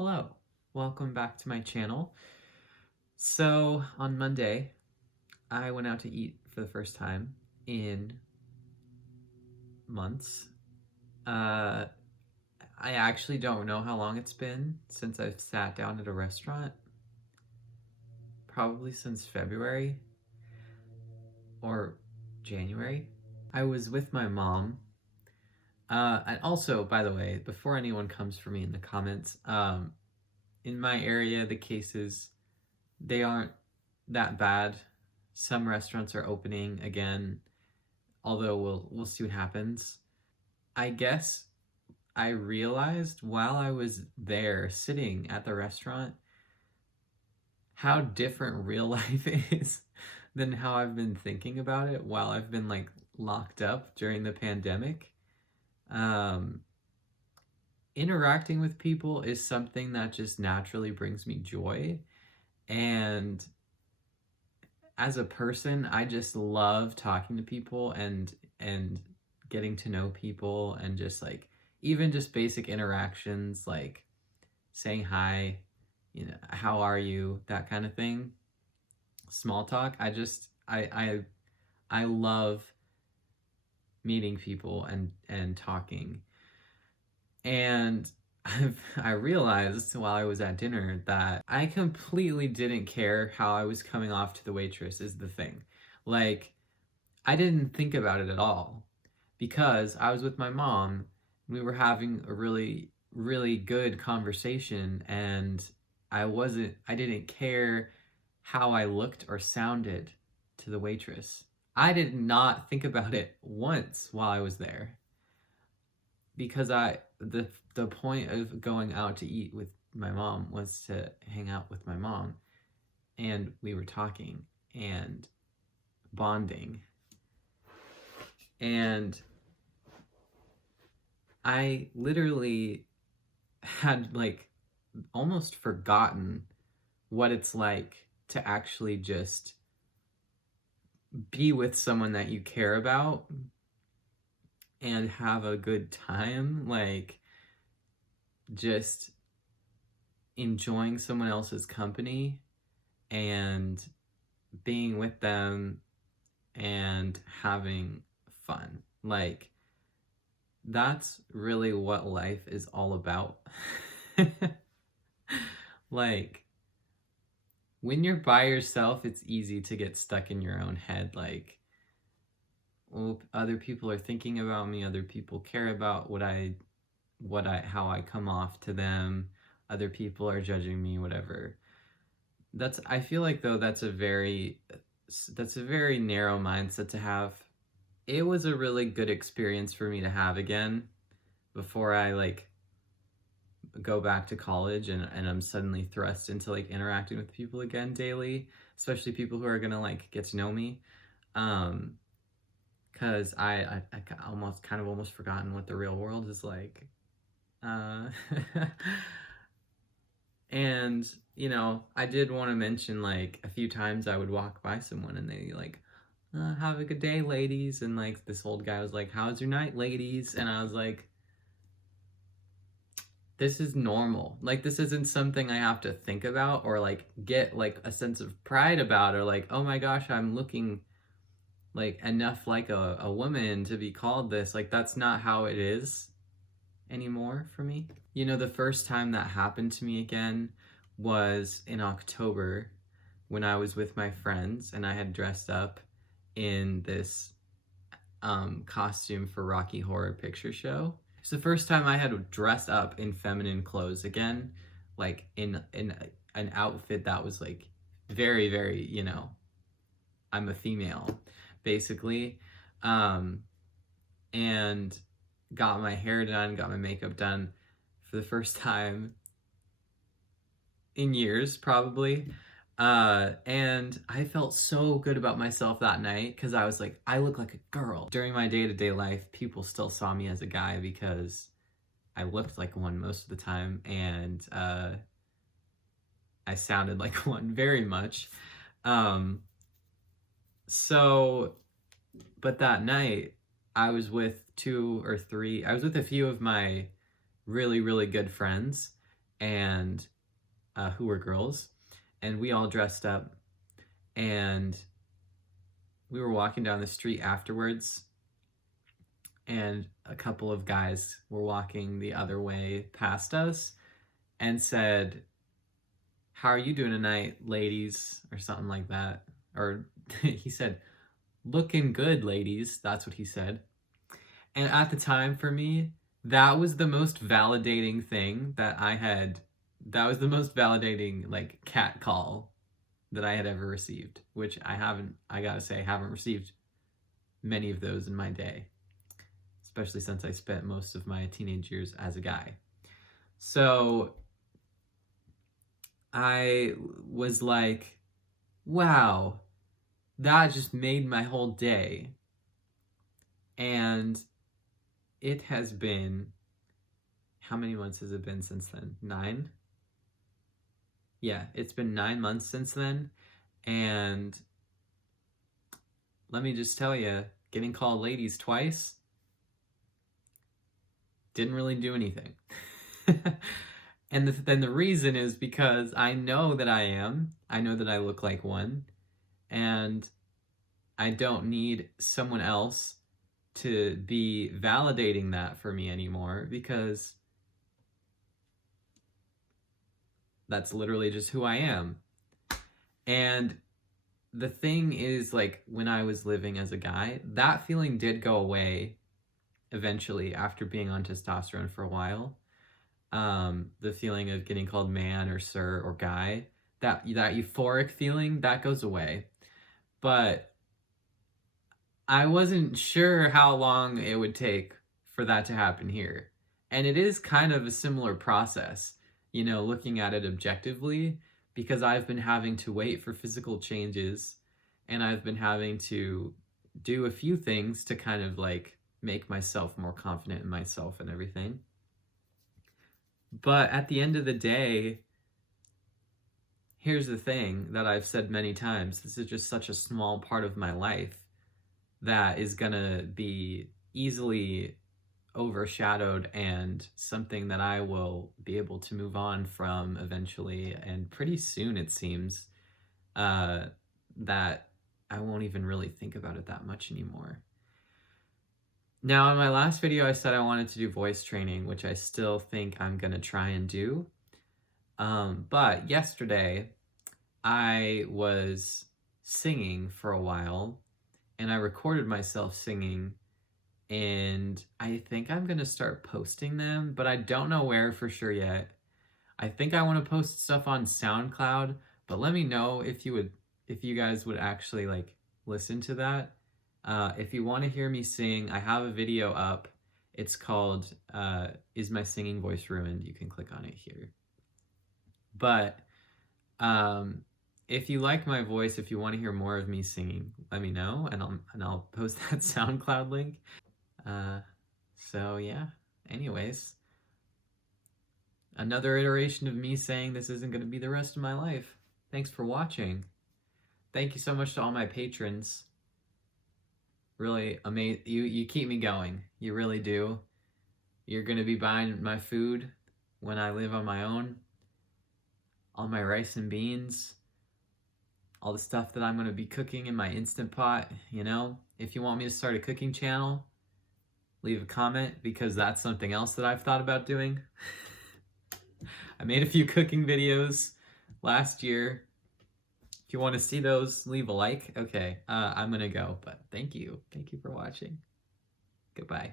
Hello, welcome back to my channel. So on Monday, I went out to eat for the first time in months. I actually don't know how long it's been since I've sat down at a restaurant. Probably since February or January. I was with my mom. And also, by the way, before anyone comes for me in the comments, in my area, the cases, they aren't that bad. Some restaurants are opening again, although we'll see what happens. I guess I realized while I was there sitting at the restaurant how different real life is than how I've been thinking about it while I've been like locked up during the pandemic. Um, Interacting with people is something that just naturally brings me joy. And as a person, I just love talking to people and getting to know people and just like even just basic interactions like saying hi, how are you, that kind of thing. Small talk. I love meeting people and talking. And I realized while I was at dinner that I completely didn't care how I was coming off to the waitress, is the thing. Like, I didn't think about it at all because I was with my mom. We were having a really, really good conversation, and I didn't care how I looked or sounded to the waitress. I did not think about it once while I was there because the point of going out to eat with my mom was to hang out with my mom, and we were talking and bonding, and I literally had like almost forgotten what it's like to actually just be with someone that you care about and have a good time, like just enjoying someone else's company and being with them and having fun. Like, that's really what life is all about. Like, when you're by yourself, it's easy to get stuck in your own head. Like, well, other people are thinking about me, other people care about how I come off to them, other people are judging me, whatever. I feel like though that's a very narrow mindset to have. It was a really good experience for me to have again before I like go back to college and I'm suddenly thrust into like interacting with people again daily, especially people who are gonna like get to know me. Cause I almost forgotten what the real world is like. Uh, and I did want to mention like a few times I would walk by someone and they like, have a good day, ladies. And like this old guy was like, how's your night, ladies? And I was like, this is normal. Like, this isn't something I have to think about or like get like a sense of pride about or like, oh my gosh, I'm looking like enough like a woman to be called this. Like, that's not how it is anymore for me. The first time that happened to me again was in October when I was with my friends and I had dressed up in this costume for Rocky Horror Picture Show. It's the first time I had dressed up in feminine clothes again, like in an outfit that was like very, very, I'm a female, basically. And got my hair done, got my makeup done for the first time in years, probably. And I felt so good about myself that night because I was like, I look like a girl. During my day-to-day life, people still saw me as a guy because I looked like one most of the time, and I sounded like one very much. But that night, I was with a few of my really, really good friends, and who were girls, and we all dressed up, and we were walking down the street afterwards, and a couple of guys were walking the other way past us and said, "How are you doing tonight, ladies?" or something like that. Or he said, "Looking good, ladies." That's what he said. And at the time, for me, that was the most validating thing that I had. That was the most validating, like, cat call that I had ever received, which I gotta say, I haven't received many of those in my day, especially since I spent most of my teenage years as a guy. So I was like, wow, that just made my whole day. And it has been, how many months has it been since then? 9? Yeah, it's been 9 months since then. And let me just tell you, getting called ladies twice didn't really do anything. And then the reason is because I know that I know that I look like one, and I don't need someone else to be validating that for me anymore, because that's literally just who I am. And the thing is, like, when I was living as a guy, that feeling did go away eventually after being on testosterone for a while. The feeling of getting called man or sir or guy, that euphoric feeling, that goes away. But I wasn't sure how long it would take for that to happen here. And it is kind of a similar process, you know, looking at it objectively, because I've been having to wait for physical changes, and I've been having to do a few things to kind of like make myself more confident in myself and everything. But at the end of the day, here's the thing that I've said many times: this is just such a small part of my life that is gonna be easily overshadowed, and something that I will be able to move on from eventually, and pretty soon, it seems, that I won't even really think about it that much anymore. Now, in my last video, I said I wanted to do voice training, which I still think I'm gonna try and do. But yesterday, I was singing for a while, and I recorded myself singing, and I think I'm gonna start posting them, but I don't know where for sure yet. I think I want to post stuff on SoundCloud, but let me know if you guys would actually like listen to that. If you want to hear me sing, I have a video up. It's called Is My Singing Voice Ruined? You can click on it here. But if you like my voice, if you want to hear more of me singing, let me know, and I'll post that SoundCloud link. So yeah, anyways, another iteration of me saying this isn't going to be the rest of my life. Thanks for watching. Thank you so much to all my patrons. Really amazing. You keep me going. You really do. You're going to be buying my food when I live on my own. All my rice and beans. All the stuff that I'm going to be cooking in my Instant Pot, you know? If you want me to start a cooking channel, leave a comment, because that's something else that I've thought about doing. I made a few cooking videos last year. If you want to see those, leave a like. Okay, I'm gonna go, but thank you. Thank you for watching. Goodbye.